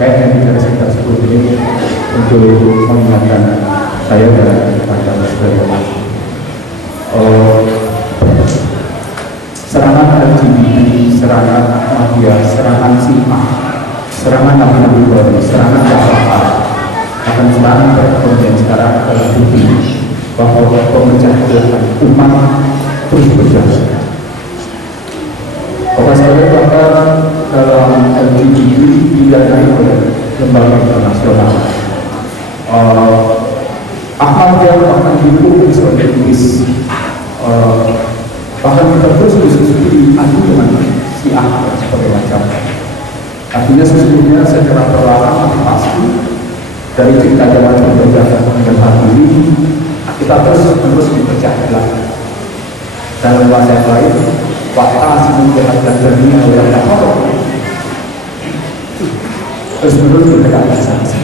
saya yang dari sekitar 10 menit untuk mengingatkan saya dan kepada saudara. Serangan LGBT, serangan mafia, serangan Syiah, serangan Nabi Baru, serangan Jafar akan selalu berkembang secara terbukti bahwa pemecah belah umat terus berjalan. Bapak saya bahkan dalam LGBT didanai oleh lembaga internasional. Ahmadiyah bahkan dihukum sebagai tulis. Bahkan kita terus diadu dengan Syiah sebagai macam. Artinya sesungguhnya secara perlahan pasti dari cerita zaman perjalanan hingga saat ini kita terus dipecah belah. Dalam bahasa yang lain, fakta sebelum jahat dan dunia oleh Allah terus ditegakkan saja.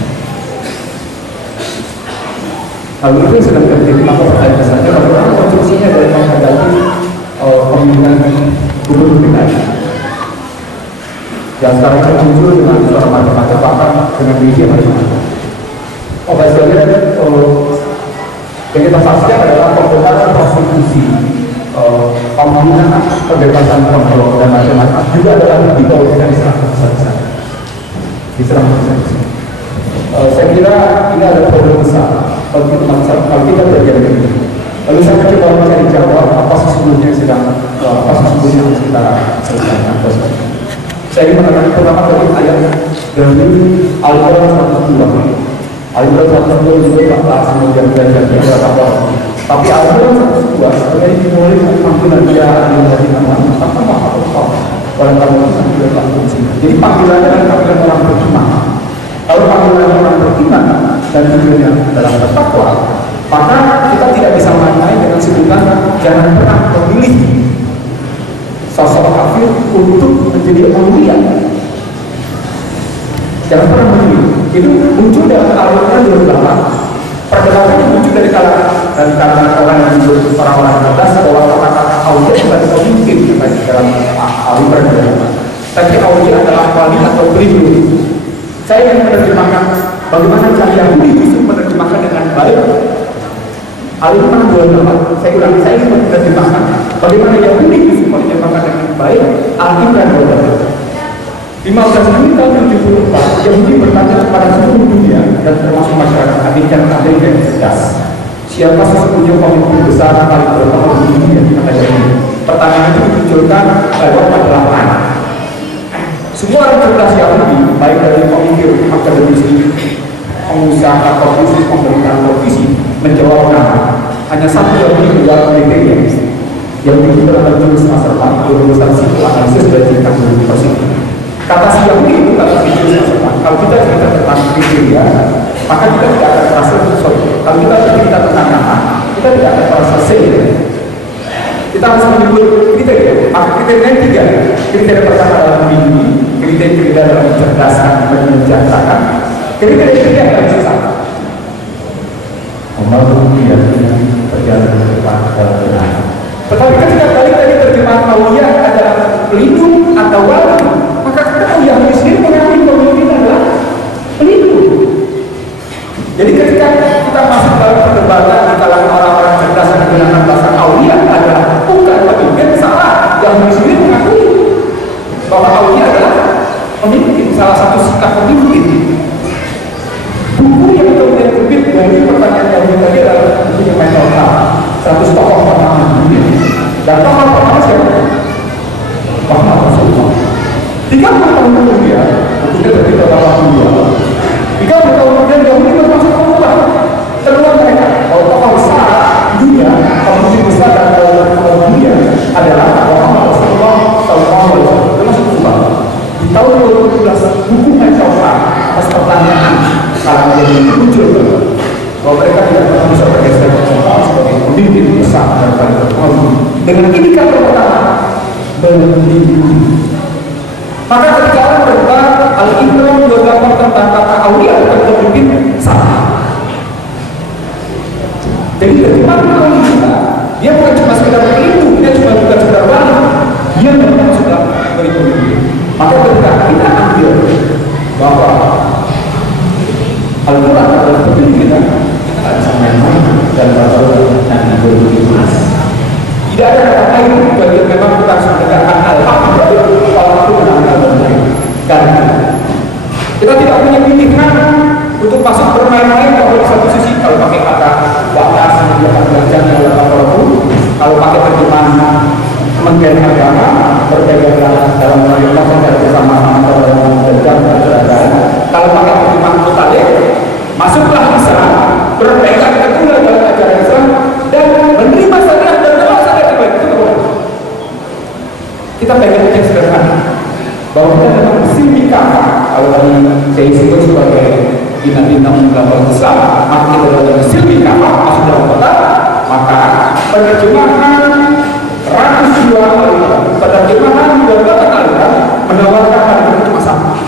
Hal itu sedang terjadi, maka pertanyaan saja bagaimana konstruksinya dari menghadapi pemilihan gubernur DKI yang sekarang muncul dengan suara macam-macam, bahkan dengan media macam-macam. Sebenarnya yang kita saksikan adalah pembebasan prostitusi, pembangunan kebebasan kontrol dan macam-macam juga adalah di bawah kita diserang besar-besar. Saya kira ini ada problem besar kalau kita terjadi ini. Lalu saya mencoba mencari jawab apa sesungguhnya yang kita selesaikan. Saya ingin menekankan pertama dari ayat dari Al-Quran 102. Al-Quran 102 juga tidak bahas kemudian belajar apa. Tapi Al-Quran 102 sebenarnya dimulai dengan panggilan dia dari nama tanpa apa-apa. Orang kamu juga tak fungsi. Jadi panggilannya adalah panggilan orang beriman. Kalau panggilan orang beriman dan tujuannya adalah bertakwa, maka kita tidak bisa main-main dengan sebutan jangan pernah memilih sosok kafir untuk menjadi aulia. Jangan pernah memilih. Itu muncul dalam Al-Quran yang lama. Perdebatan yang muncul dari kalangan orang yang disebut orang-orang cerdas bahwa kata-kata aulia sebagai pemimpin dalam Al-Quran. Tapi aulia adalah wali atau pelindung. Saya ingin menerjemahkan bagaimana cara Yahudi justru menerjemahkan dengan baik. Al-Quran 28. Saya ulangi, saya ingin menerjemahkan bagaimana Yahudi justru menerjemahkan dengan baik Al-Quran 28. 15 Juni tahun 74, Yahudi bertanya kepada seluruh dunia dan termasuk masyarakat Amerika yang cerdas, siapa sesungguhnya pemimpin besar paling berpengaruh di dunia? Kata Yahudi. Pertanyaan itu dimunculkan lewat adalah anak. Semua orang cerdas Yahudi, baik dari pemikir, akademisi, pengusaha, politisi, pemerintahan politisi, menjawab nama. Hanya satu Yahudi menjawab kriteria. Yahudi adalah jurus masa depan, lulusan psikoanalisis dari tingkat universitas. Kata si Yahudi itu kata si jurus masa depan. Kalau kita cerita tentang kriteria, maka kita tidak akan merasa sorry. Kalau kita cerita tentang nama, kita tidak akan merasa sendiri. Kita harus menyebut kriteria. Maka kriteria tiga. Kriteria pertama adalah melindungi, kriteria kedua adalah mencerdaskan, menyejahterakan. Kriteria ketiga adalah sesat. Membangun dia dengan perjalanan ke depan dalam benar. Tetapi ketika balik dari terjemahan aulia adalah pelindung atau wali, maka kita Yahudi sendiri mengakui bahwa ini adalah pelindung. Jadi ketika kita masuk dalam perdebatan di kalangan orang-orang cerdas yang menggunakan bahasa aulia adalah bukan pemimpin, salah. Yahudi sendiri mengakui bahwa aulia adalah pemimpin, salah satu sikap pemimpin. Buku yang kemudian terbit dari pertanyaan Yahudi tadi adalah buku Mental Health, 100 tokoh pertama dunia. Dan tokoh pertama siapa? Muhammad Rasulullah. 30 tahun kemudian, bukunya terbit dalam waktu 2. 30 tahun kemudian Yahudi bermaksud mengubah teruan mereka. Kalau tokoh besar dunia, pemimpin besar dan tokoh dunia adalah Muhammad Rasulullah Sallallahu Alaihi Wasallam. Termasuk mengubah. Di tahun 2017, buku Mental Health atas pertanyaan kalangan yang muncul bahwa mereka tidak pernah bisa bergeser sebagai pemimpin besar dan paling terkenal dengan indikator pertama melindungi. Maka ketika orang berdebat Al-Imran 28 tentang kata aulia bukan pemimpin salah. Jadi bagaimana aulia dia bukan cuma sekedar pelindung, dia cuma bukan sekedar wali, dia memang sudah beri pemimpin. Maka ketika kita ambil bahwa Al-Quran adalah petunjuk kita nggak bisa main-main dan bertaruh dan berulang. Tidak ada kata lain bagi memang kita harus menegakkan al-haq walaupun dengan al-batil. Dan kita tidak punya pilihan untuk masuk bermain-main. Kalau di satu sisi kalau pakai kata wakas yang akan belajar yang kalau pakai terjemahan Kementerian Agama berbeda dalam perintah dan bersama-sama dalam belajar dan belajar. Kalau pakai terjemahan mutalib, masuklah Islam, berpegang teguh dalam ajaran Islam dan menerima syariat dan tolak syariat itu boleh. Kita pengen yang sederhana bahwa kita memang mesin nikah. Kalau tadi saya sebut sebagai bintang-bintang dalam Islam, maka kita adalah mesin nikah masuk dalam kota. Maka penerjemahan ratus jiwa penerjemahan beberapa kali menawarkan pada itu masalah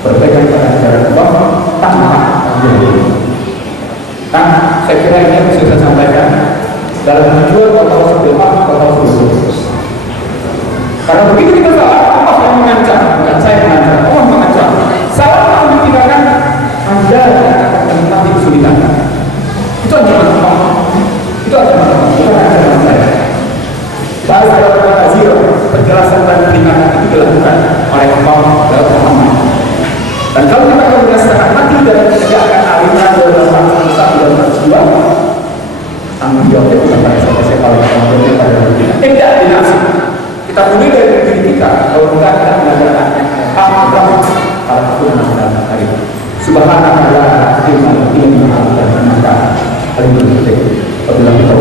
berpegang pada ajaran Allah tanpa adil. Nah, saya kira ini yang bisa saya sampaikan dalam tujuan kota sebelum kota sebelum. Karena begitu kita salah, Allah yang mengancam, bukan saya mengancam, Allah mengancam. Salah mau ditinggalkan, Anda akan menikmati kesulitan. Itu ancaman Allah. Itu ancaman Allah, bukan ancaman saya. Bahasa dalam zero, penjelasan dan peringatan itu dilakukan oleh Allah dalam Muhammad. Dan kalau kita kemudian setengah mati dan menegakkan aliran dalam bangsa dan berjiwa, tanggung jawabnya bukan pada saya kalau kita pada kita. Tidak dinasib. Kita mulai dari diri kita. Kalau kita tidak menegakkan Allah pada keturunan dalam hari ini. Subhanallah, ilmu dan maka hari ini. Apabila kita